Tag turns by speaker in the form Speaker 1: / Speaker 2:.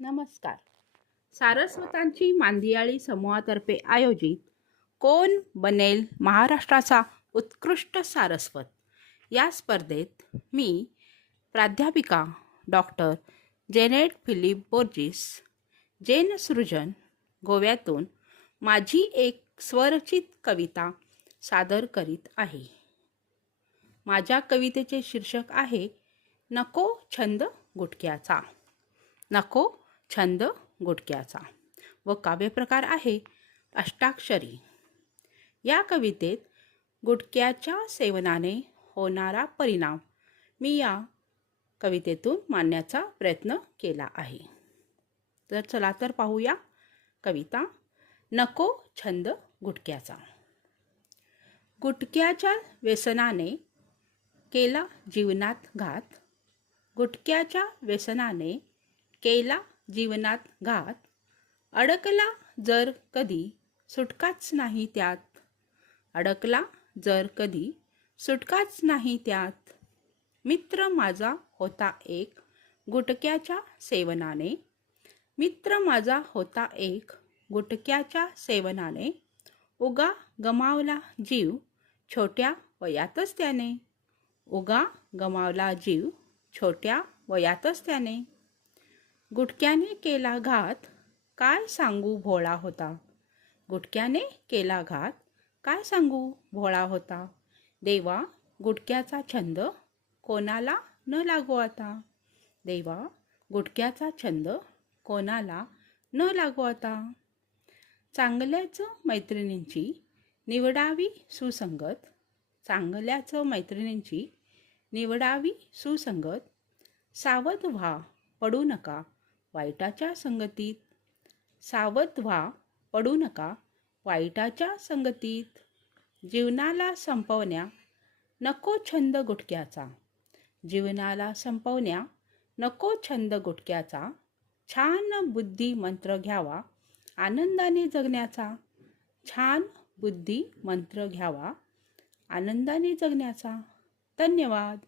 Speaker 1: नमस्कार. सारस्वतांची मांदियाळी समूहातर्फे आयोजित कोण बनेल महाराष्ट्राचा उत्कृष्ट सारस्वत? या स्पर्धेत मी प्राध्यापिका doctor Janet Philip Borges Jain सृजन गोव्यातून माझी एक स्वरचित कविता सादर करीत आहे. माझ्या कवितेचे शीर्षक आहे नको छंद गुटक्याचा नको छंद गुटक्याचा व काव्यप्रकार आहे अष्टाक्षरी. या कवितेत गुटक्याच्या सेवनाने होणारा परिणाम मी या कवितेतून मांडण्याचा प्रयत्न केला आहे. तर चला तर पाहूया कविता नको छंद गुटक्याचा. गुटक्याच्या व्यसनाने केला जीवनात घात. गुटक्याच्या व्यसनाने केला जीवनात घात. अडकला जर कधी सुटकाच नाही त्यात. अडकला जर कधी सुटकाच नाही त्यात. मित्र माझा होता एक गुटक्याच्या सेवनाने. मित्र माझा होता एक गुटक्याच्या सेवनाने. उगा गमावला जीव छोट्या वयातच त्याने. उगा गमावला जीव छोट्या वयातच त्याने. गुटक्याने केला घात काय सांगू भोळा होता? गुटक्याने केला घात काय सांगू भोळा होता? देवा गुटक्याचा छंद कोणाला न लागो आता? देवा गुटक्याचा छंद कोणाला न लागो आता? चांगल्याच मैत्रिणींची निवडावी सुसंगत चांगल्याच मैत्रिणींची निवडावी सुसंगत सावध व्हा पडू नका. वाईटाच्या संगतीत. सावध व्हा पडू नका वाईटाच्या संगतीत. जीवनाला संपवण्या नको छंद गुटक्याचा. जीवनाला संपवण्या नको छंद गुटक्याचा. छान बुद्धी मंत्र घ्यावा आनंदाने जगण्याचा. छान बुद्धी मंत्र घ्यावा आनंदाने जगण्याचा. धन्यवाद.